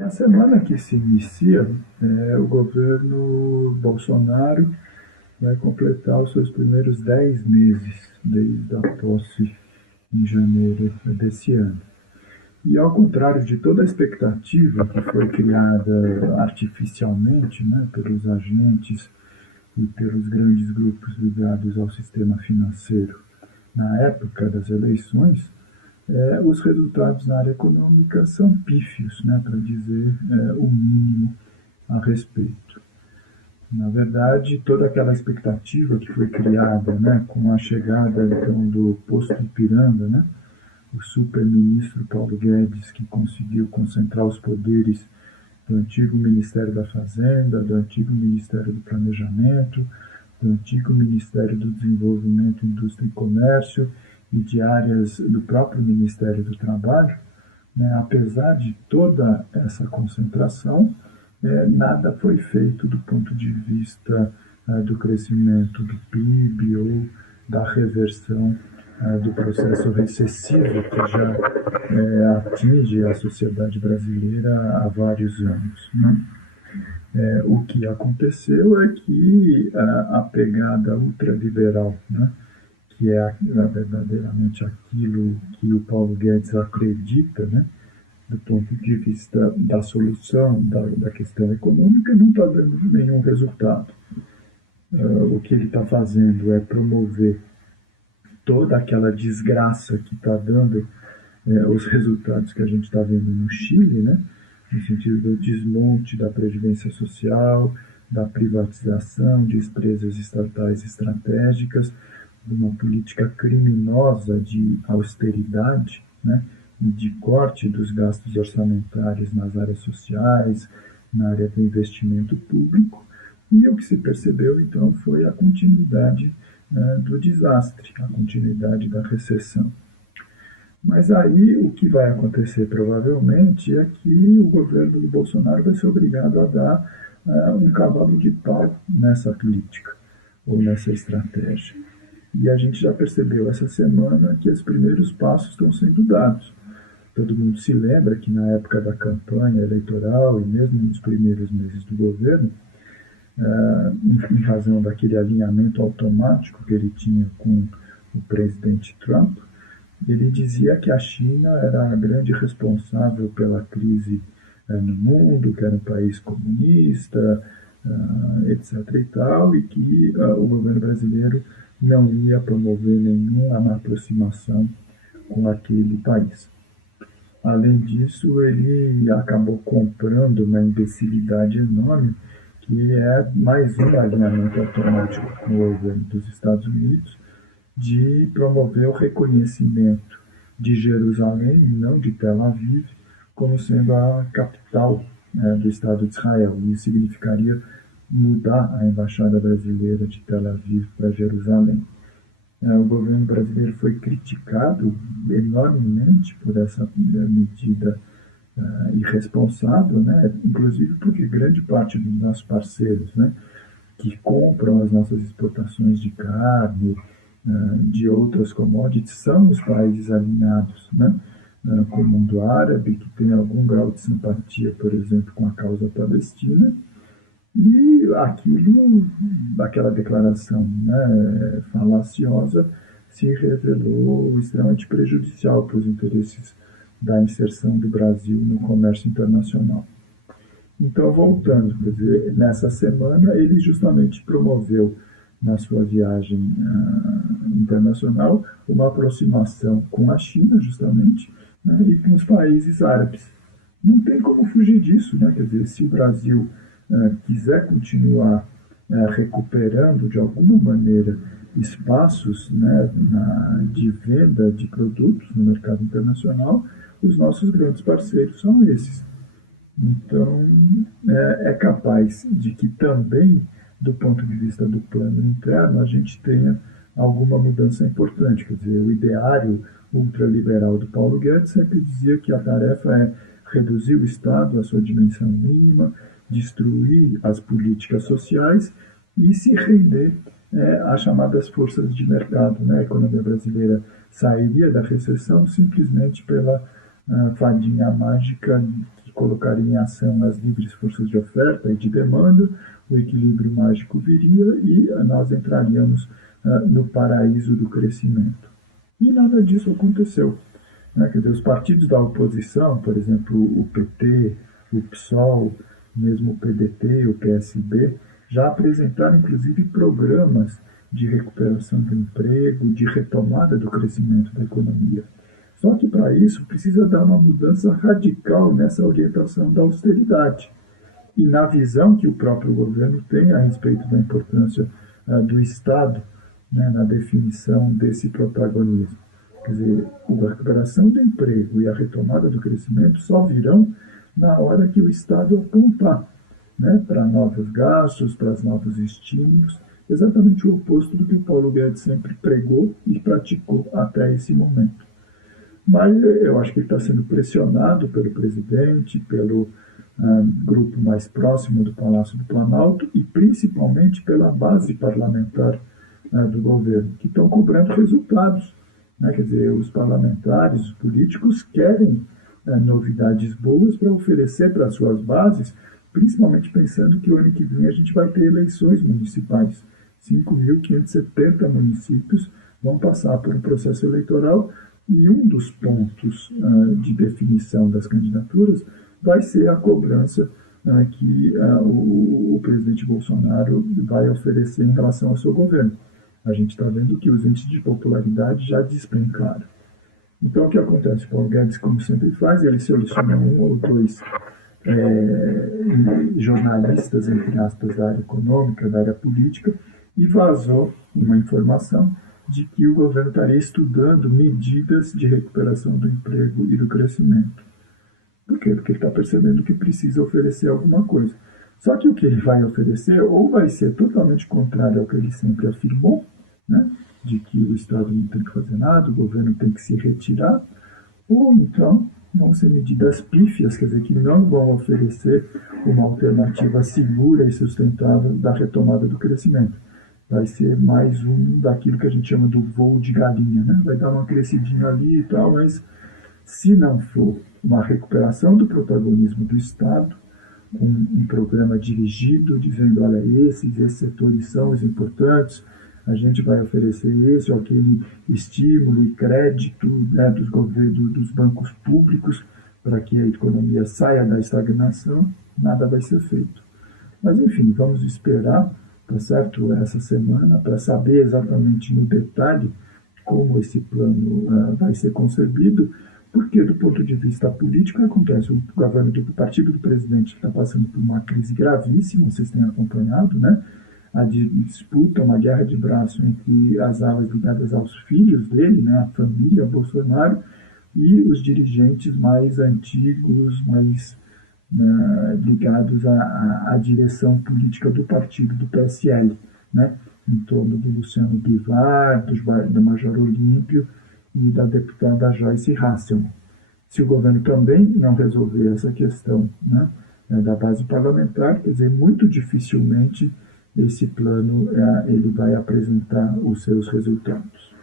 Na semana que se inicia, o governo Bolsonaro vai completar os seus primeiros 10 meses desde a posse em janeiro desse ano. E ao contrário de toda a expectativa que foi criada artificialmente, né, pelos agentes e pelos grandes grupos ligados ao sistema financeiro na época das eleições, os resultados na área econômica são pífios, né, para dizer o mínimo a respeito. Na verdade, toda aquela expectativa que foi criada, né, com a chegada então do posto Ipiranga, né, o super-ministro Paulo Guedes, que conseguiu concentrar os poderes do antigo Ministério da Fazenda, do antigo Ministério do Planejamento, do antigo Ministério do Desenvolvimento, Indústria e Comércio e de áreas do próprio Ministério do Trabalho, né, apesar de toda essa concentração, nada foi feito do ponto de vista do crescimento do PIB ou da reversão do processo recessivo que já atinge a sociedade brasileira há vários anos. Né? O que aconteceu é que a pegada ultraliberal, né, que é verdadeiramente aquilo que o Paulo Guedes acredita, né, do ponto de vista da solução da questão econômica, não está dando nenhum resultado. O que ele está fazendo é promover toda aquela desgraça que está dando os resultados que a gente está vendo no Chile, né? No sentido do desmonte da previdência social, da privatização de empresas estatais estratégicas, de uma política criminosa de austeridade, né? E de corte dos gastos orçamentários nas áreas sociais, na área do investimento público. E o que se percebeu, então, foi a continuidade do desastre, a continuidade da recessão. Mas aí o que vai acontecer provavelmente é que o governo do Bolsonaro vai ser obrigado a dar um cavalo de pau nessa política ou nessa estratégia. E a gente já percebeu essa semana que os primeiros passos estão sendo dados. Todo mundo se lembra que na época da campanha eleitoral e mesmo nos primeiros meses do governo, em razão daquele alinhamento automático que ele tinha com o presidente Trump, ele dizia que a China era a grande responsável pela crise no mundo, que era um país comunista, etc. e tal, e que o governo brasileiro não ia promover nenhuma aproximação com aquele país. Além disso, ele acabou comprando uma imbecilidade enorme, que é mais um alinhamento automático com o governo dos Estados Unidos, de promover o reconhecimento de Jerusalém, e não de Tel Aviv, como sendo a capital do Estado de Israel. Isso significaria mudar a embaixada brasileira de Tel Aviv para Jerusalém. O governo brasileiro foi criticado enormemente por essa medida irresponsável, né? Inclusive porque grande parte dos nossos parceiros, né, que compram as nossas exportações de carne, de outras commodities, são os países alinhados, né, com o mundo árabe, que tem algum grau de simpatia, por exemplo, com a causa palestina, e aquela declaração, né, falaciosa se revelou extremamente prejudicial para os interesses da inserção do Brasil no comércio internacional. Então, voltando, quer dizer, nessa semana ele justamente promoveu na sua viagem internacional uma aproximação com a China, justamente, né, e com os países árabes. Não tem como fugir disso, né? Quer dizer, se o Brasil quiser continuar recuperando de alguma maneira espaços, né, de venda de produtos no mercado internacional, os nossos grandes parceiros são esses. Então, é capaz de que também, do ponto de vista do plano interno, a gente tenha alguma mudança importante. Quer dizer, o ideário ultraliberal do Paulo Guedes sempre dizia que a tarefa é reduzir o Estado à sua dimensão mínima, destruir as políticas sociais e se render às chamadas forças de mercado, né? A economia brasileira sairia da recessão simplesmente pela fadinha mágica que colocaria em ação as livres forças de oferta e de demanda, o equilíbrio mágico viria e nós entraríamos no paraíso do crescimento. E nada disso aconteceu. Né? Quer dizer, os partidos da oposição, por exemplo, o PT, o PSOL, mesmo o PDT, o PSB, já apresentaram inclusive programas de recuperação do emprego, de retomada do crescimento da economia. Só que para isso precisa dar uma mudança radical nessa orientação da austeridade e na visão que o próprio governo tem a respeito da importância do Estado, né, na definição desse protagonismo. Quer dizer, a recuperação do emprego e a retomada do crescimento só virão na hora que o Estado apontar, né, para novos gastos, para novos estímulos, exatamente o oposto do que o Paulo Guedes sempre pregou e praticou até esse momento. Mas eu acho que ele está sendo pressionado pelo presidente, pelo grupo mais próximo do Palácio do Planalto e principalmente pela base parlamentar do governo, que estão cobrando resultados. Né? Quer dizer, os parlamentares, os políticos querem novidades boas para oferecer para as suas bases, principalmente pensando que o ano que vem a gente vai ter eleições municipais. 5.570 municípios vão passar por um processo eleitoral e um dos pontos de definição das candidaturas vai ser a cobrança que o presidente Bolsonaro vai oferecer em relação ao seu governo. A gente está vendo que os índices de popularidade já despencaram. Então, o que acontece? Paulo Guedes, como sempre faz, ele seleciona um ou dois jornalistas, entre aspas, da área econômica, da área política, e vazou uma informação de que o governo estaria estudando medidas de recuperação do emprego e do crescimento. Por quê? Porque ele está percebendo que precisa oferecer alguma coisa. Só que o que ele vai oferecer ou vai ser totalmente contrário ao que ele sempre afirmou, né, de que o Estado não tem que fazer nada, o governo tem que se retirar, ou então vão ser medidas pífias, quer dizer, que não vão oferecer uma alternativa segura e sustentável da retomada do crescimento. Vai ser mais um daquilo que a gente chama do voo de galinha, né? Vai dar uma crescidinha ali e tal, mas se não for uma recuperação do protagonismo do Estado, um programa dirigido, dizendo, olha, esses setores são os importantes, a gente vai oferecer esse ou aquele estímulo e crédito, né, dos bancos públicos para que a economia saia da estagnação, nada vai ser feito. Mas, enfim, vamos esperar, tá certo, essa semana para saber exatamente no detalhe como esse plano vai ser concebido, porque do ponto de vista político acontece, o governo do partido do presidente está passando por uma crise gravíssima, vocês têm acompanhado, né? A disputa, uma guerra de braço entre as alas ligadas aos filhos dele, né? A família Bolsonaro, e os dirigentes mais antigos, mais ligados à direção política do partido, do PSL, né? Em torno do Luciano Bivar, do Major Olímpio e da deputada Joyce Hasselmann. Se o governo também não resolver essa questão, né, da base parlamentar, quer dizer, muito dificilmente esse plano ele vai apresentar os seus resultados.